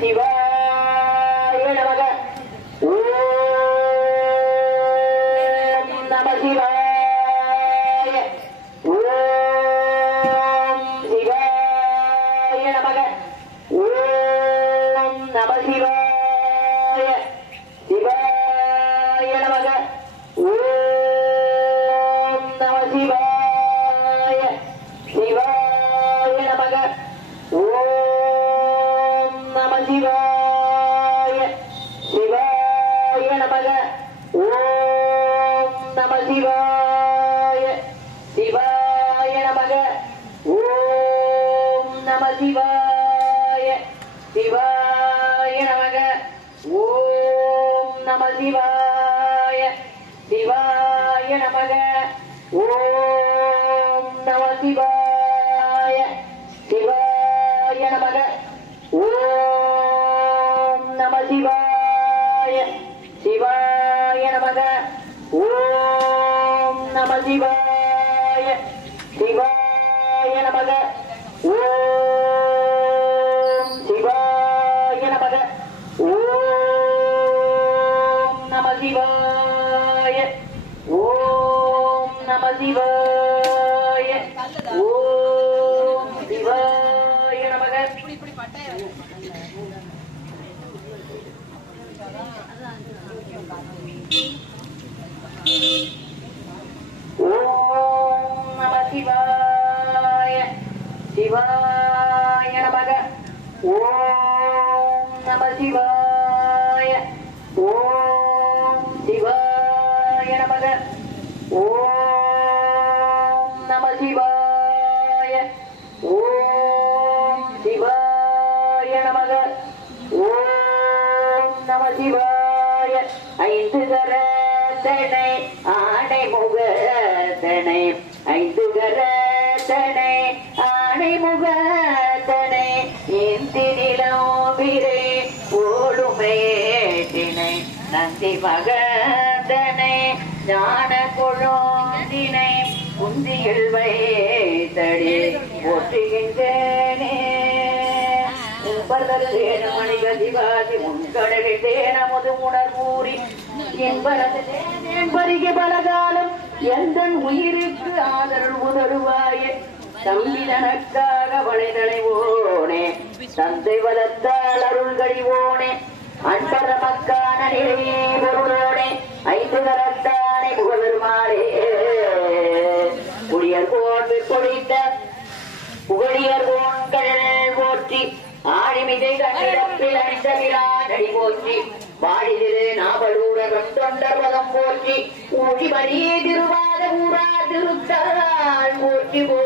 சிவாய நமக ஓம் நம சிவாய ஓம் சிவாய நமக ஓம் நம சிவாய சிவாய நமக ஓம் நம சிவாய சிவாய நமக ஓம் நம சிவாய சிவாய நமக ஓம் நம சிவாய சிவாய நமக ஓம் நம சிவாய சிவாய நமக ஓம் நம சிவாய சிவாய நமக ஓம் நம சிவாய சிவாய நமக ஓம் நம சிவாய சிவாய நமக ஓம் நம சிவாய சிவாய நமக ஓம் சிவாய நமக ஓம் நம சிவாய ஓம் நம சிவாய ஓம் சிவாய நமக ஓம் நம சிவாய சிவாய நமக ஓம் நம சிவாய ஓம் சிவாய நமக ஓம் நம சிவாய ஓம் சிவாய நமக ஓம் நம சிவாய ஐந்து கரத்தனை ஆடை முகத்தனை ஐந்து கரத்தனை ஆடை முகத்தனை இந்தி நிலோபிரே ஓடுமையேட்டினை நந்தி மகந்தனை ஞான கொழுந்தினை குந்தியில் வைத்தடி போற்றுகின்றேனே மணிக சிவாஜி முன்கடலில் தேனமுது உணர்வூறி என்பருக பலகாலம் எந்த உயிருக்கு ஆதரவு உதருவாயே தம்பி தனக்காக வளைதலைவோனே தந்தை வளர்த்தால் அருள் கழிவோனே அன்பர மக்கான நிலையே பொருளோனே ஐந்து கரத்தானே புகழருமாறே புளியர் போன் பொழித்த புகழியர் போன்கள் போற்றி ஆழிமிதை கண்டிடப்பில் அடித்தவிழாடி போற்றி வாழிதிரு நாவலூரகம் தொண்டர்வதம் போற்றி ஊழி மணியே திருவாத ஊரா திருத்தாள் போற்றி போ